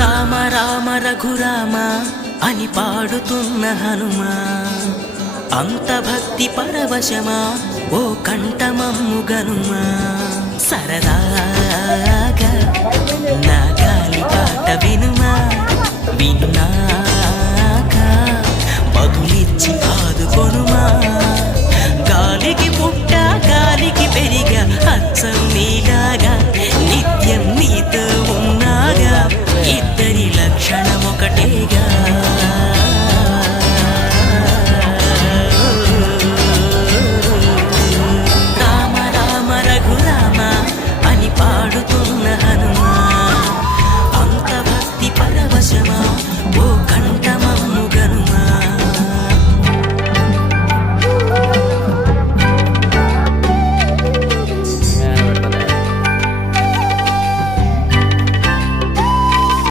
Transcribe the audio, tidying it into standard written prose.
రామ రామ రఘురామ అని పాడుతున్న హనుమా, అంత భక్తి పరవశమా ఓ కంఠమమ్ము గనుమా. సరదాగా నా గాలి పాట వినుమా, విన్నాక బదులిచ్చి ఆదుకొనుమా. గాలికి పుట్ట గాలికి పెరిగా అచ్చం నీలాగా, నిత్యం నీతో ఉన్నాగా, ఇద్దరి